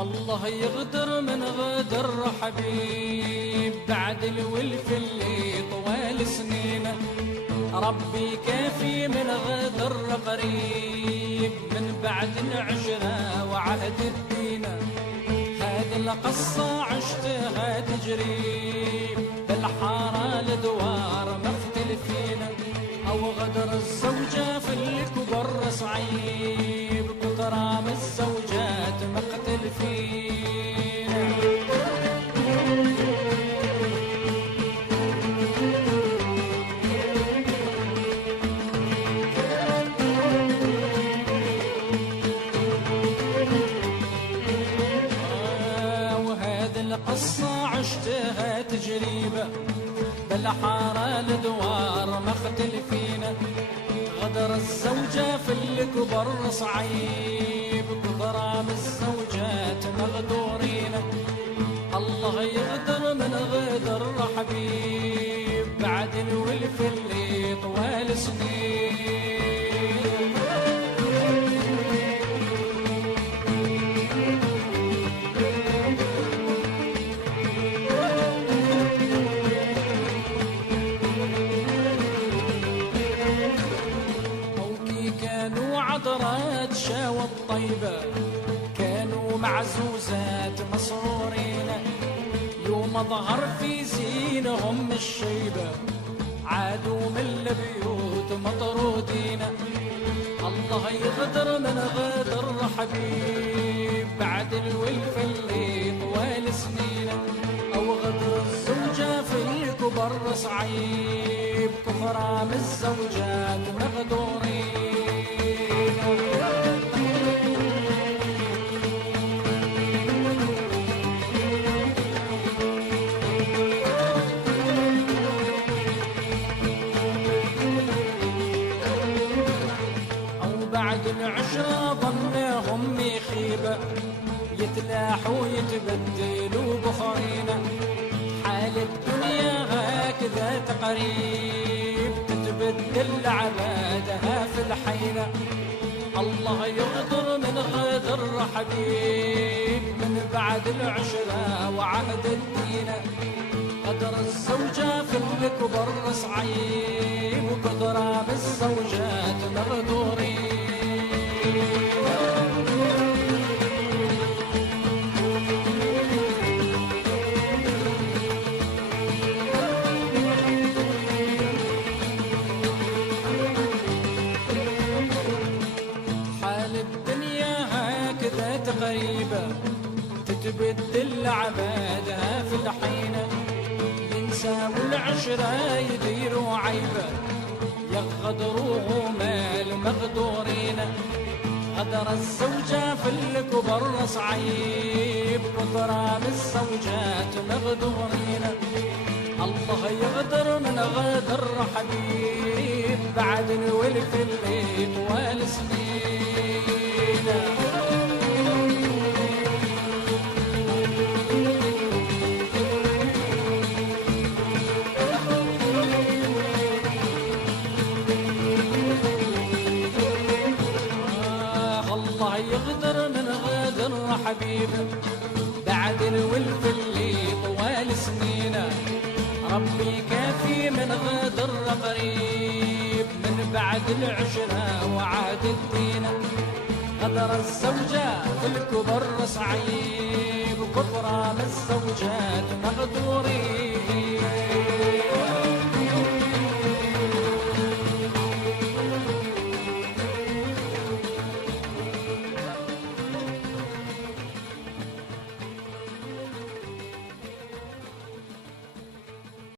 الله يغدر من غدر حبيب بعد الولف اللي طوال سنينه، ربي كافي من غدر قريب من بعد العشرة وعهد الدين. هذه القصة عشتها تجريب بالحارة الدوار مختلفين، أو غدر الزوجة في الكبر صعيب كترام الزوجات مختلفين. وهذه القصة عشتها تجريبة بالحارة الدوار مختلفين، غدر الزوجة في الكبر صعيب كثرام الزوجات مغدورين. الله يغدر من غدر حبيب بعد الولف اللي طوال سنين. عذرات شاوى الطيبة كانوا معزوزات مسرورين، يوم ظهر في زينهم الشيبة عادوا من البيوت مطرودين. الله يغدر من غدر حبيب بعد الولف اللي طوال سنين، أو غدر الزوجة في الكبر صعيب كفرام الزوجات مغدورين. بعد العشرة ظنهم يخيبة يتلاحوا يتبدلوا بخرينة، حال الدنيا هكذا تقريب تتبدل عبادها في الحينة. الله يغدر من غدر حبيب من بعد العشرة وعهد الدين، غدر الزوجة في الكبر صعيب وكثرام الزوجات مغدورين. حال الدنيا هكذا تغيبة تتبدل عبادها في الحينة، ينسى والعشرة يديروا عيبة يغدروه مال مغدورين. غدر الزوجة في الكبر صعيب كثرام الزوجات مغدورين. الله يغدر من غدر حبيب بعد الولف اللي طوال سنين. الله يغدر من غدر حبيب بعد الولف اللي طوال سنينه، ربي كافي من غدر قريب من بعد العشرة وعهد الدين. غدر الزوجة في الكبر صعيب وكثرام الزوجات مغدورين.